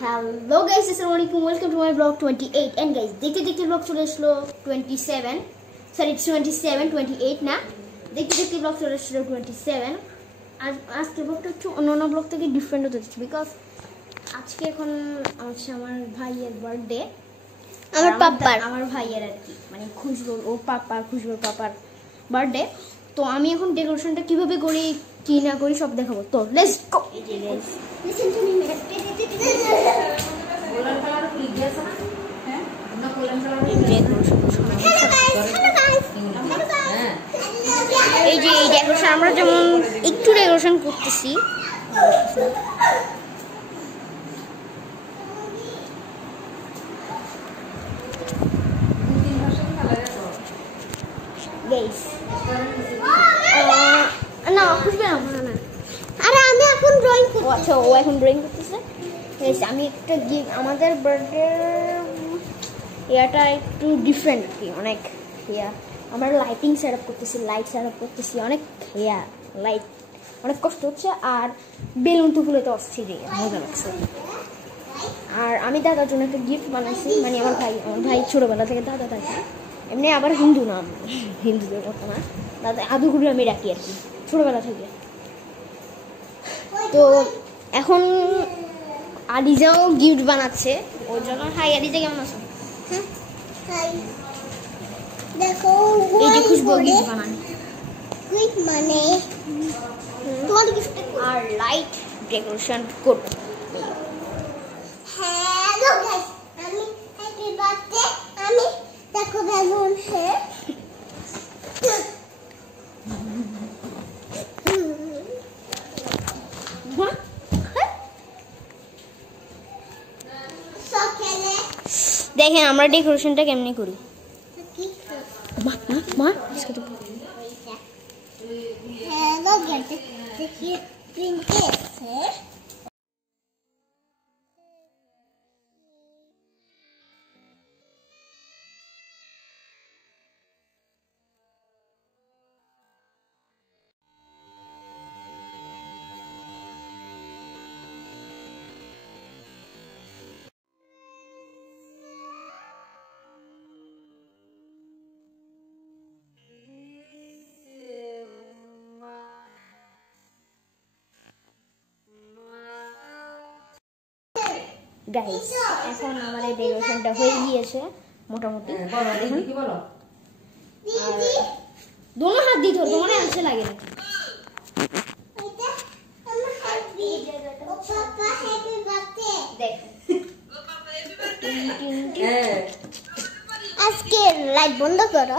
Hello guys, আসসালামু আলাইকুম, welcome to my blog 28 and guys দেখতে দেখতে ব্লগ চলে আসলো 27, সরি 27 28 না, দেখতে দেখতে ব্লগ চলে আসলো 27। আজকে ব্লগটা একটু অন্য ব্লগ থেকে ডিফারেন্ট হতে যাচ্ছে বিকজ আজকে এখন হচ্ছে আমার ভাইয়ের বার্থডে, আমার ভাইয়ের আর কি, মানে খুশবুর পাপার বার্থডে। তো আমি এখন ডেকোরেশনটা কিভাবে করি কি না করি সব দেখাবো, তো let's go. Listen to me এই যে এই ডেকোরেশন আমরা যেমন একটু ডেকোরেশন করতেছি, না খুঁজবে না না, আরে আমি এখন ড্রয়িং করছি। আচ্ছা, ও এখন ড্রয়িং করতেছে। আমি একটা গিফট, আমাদের বার্থডে ইয়াটা একটু ডিফারেন্ট আর কি, অনেক ইয়া। আমরা লাইটিং সেট আপ করতেছি, অনেক ইয়া লাইট, অনেক কষ্ট হচ্ছে। আর বেলুন টুকুলে তো অস্থির মজা লাগছে। আর আমি দাদার জন্য একটা গিফট বানাইছি, মানে আমার ভাই ছোটোবেলা থেকে দাদা থাকে, এমনি আবার হিন্দু না, হিন্দুদের মতো না, দাদা আদুগুলো আমি রাখি আর কি ছোটোবেলা থেকে। তো এখন আলিজাও গিফট বানাচ্ছে ওর জন্য। হাই আলিজা, কেমন আছো? দেখো এই যে খুশবু গিফট বানান, গিফট মানে তোমার গিফট আর লাইট ডেকোরেশন করব। হ্যালো গাইস, আমি হ্যাপি বার্থডে, আমি দেখো বেলুন হ্যাঁ দেখেন আমরা ডেকোরেশনটা কেমনি করি। হ্যালো গাইস, দেখি প্রিন্সেস হ্যাঁ গাইস এখন আমাদের ডেকোরেশনটা হয়ে গিয়েছে মোটামুটি। দোনো হাত দিয়ে ধরো, মনে আছে লাগে না। আজকে লাইট বন্ধ করো।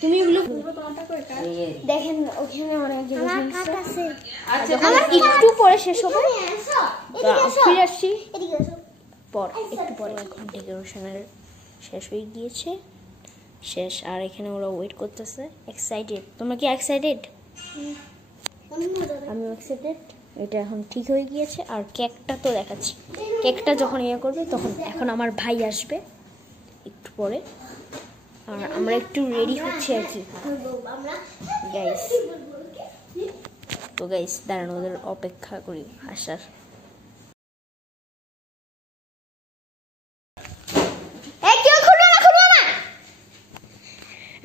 তুমি দেখেন ওখানে অনেক একটু পরে শেষ হবে, ফিরে আসছি একটু পরে। এখন ডেকোরেশনের শেষ হয়ে গিয়েছে, শেষ। আর এখানে ওরা ওয়েট করতেছে, এক্সাইটেড। তোমরা কি এক্সাইটেড? আমিও এক্সাইটেড। এটা এখন ঠিক হয়ে গিয়েছে। আর কেকটা তো দেখাচ্ছি, কেকটা যখন ইয়ে করবে তখন। এখন আমার ভাই আসবে একটু পরে, আর আমরা একটু রেডি হচ্ছি আর কি গাইস। তো গাইস দাঁড়ানো, ওদের অপেক্ষা করি আসার।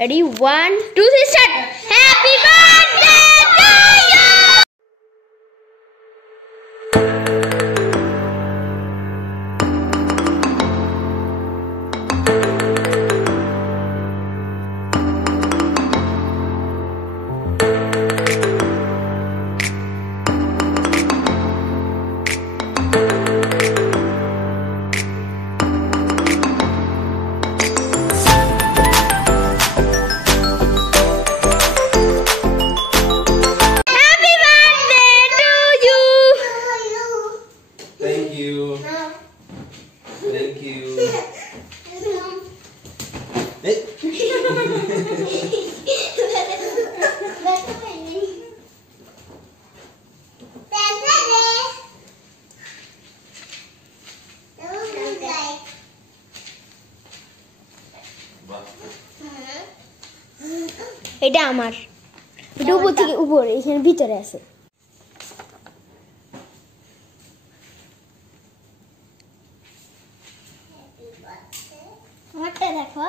Ready, 1 2 3 start. Happy birthday to you. এটা আমার, এটা উপর থেকে উপরে, এখানে ভিতরে আছে। আমারটা দেখো।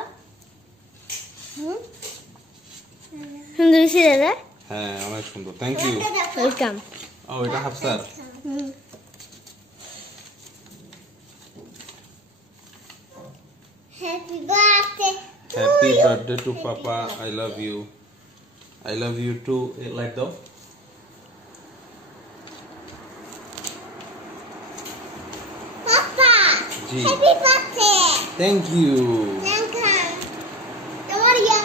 সুন্দর হয়েছে দাদা? হ্যাঁ অনেক সুন্দর, থ্যাংক ইউ। ওয়েলকাম। ও এটা হাফসার। Happy birthday happy birthday to papa, I love you. I love you too, light দাও। Papa ji happy birthday thank you. তোমার ইয়া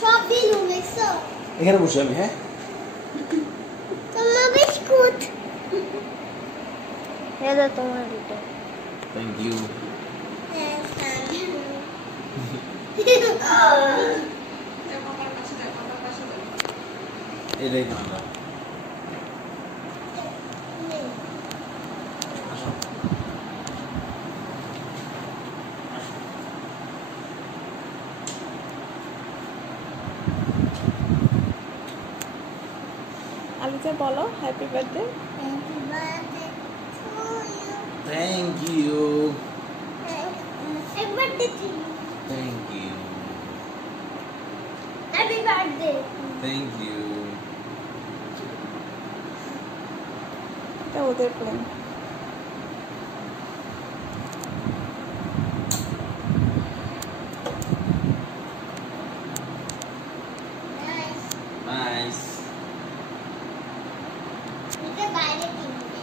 সব দিন উঠেছো এখানে বসে আমি, হ্যাঁ তোমার বিস্কুট দাদা তোমার এটা। Thank you. এটাই এখানে দাও। আসো। আলিজা বলো happy birthday. Happy birthday to you thank you. Happy birthday to you thank you. Happy birthday thank you. এটা ওদের প্ল্যান। নাইস। এটা বাইরে কিনবে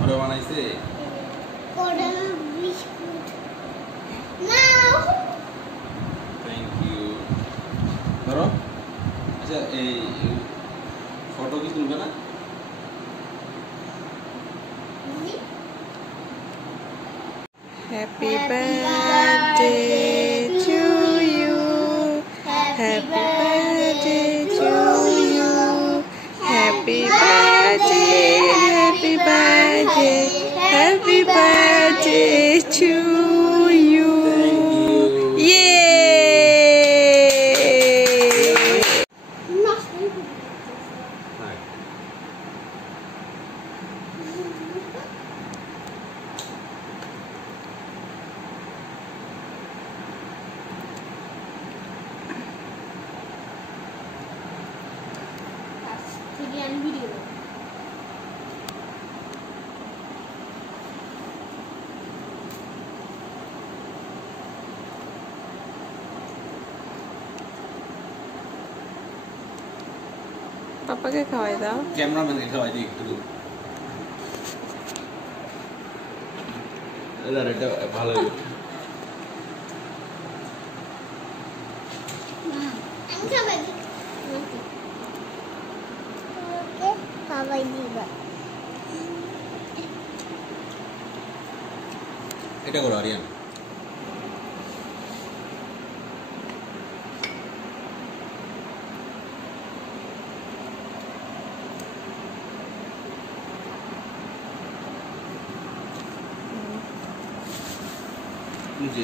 ওরা বানাইছে। কোডা বিস্কুট নাও থ্যাংক ইউ। ধরো। আচ্ছা এই ফটো কি তুলবে না? Happy birthday to you, happy birthday to you, happy birthday, happy birthday, happy birthday to you. ইয়ে হ্যাঁ। ভিডিও পাপাকে খাওয়াই দাও। ক্যামেরাম্যানকে খাওয়াই দিই একটু। এটা ভালো। আমি খাবার দিই তোমাকে খাবার দিবা এটা করো আরিয়ান।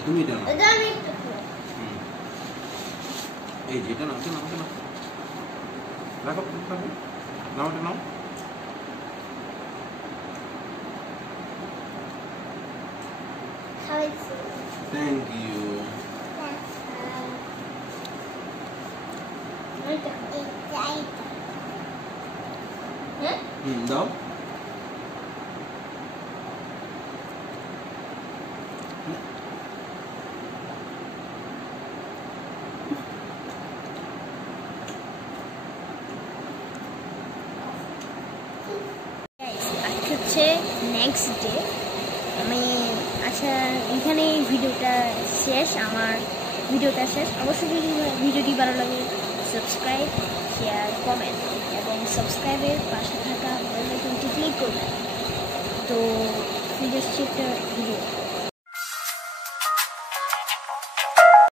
তুমি এটা নাও। এটা আমি একটু খাবো। এই যে এটা নাও, এটা নাও, এটা নাও। রাখো, রাখো। নাও, এটা নাও। খাওয়াইছি থ্যাংক ইউ। এটা হ্যাঁ দাও। আজকে হচ্ছে নেক্সট ডে। আমি আচ্ছা এখানে ভিডিওটা শেষ, আমার ভিডিওটা শেষ। অবশ্যই যদি ভিডিওটি ভালো লাগে সাবস্ক্রাইব, শেয়ার, কমেন্ট এবং সাবস্ক্রাইবের পাশে থাকা বেল আইকনটি ক্লিক করবেন। তো ভিডিও শেষে একটা ভিডিও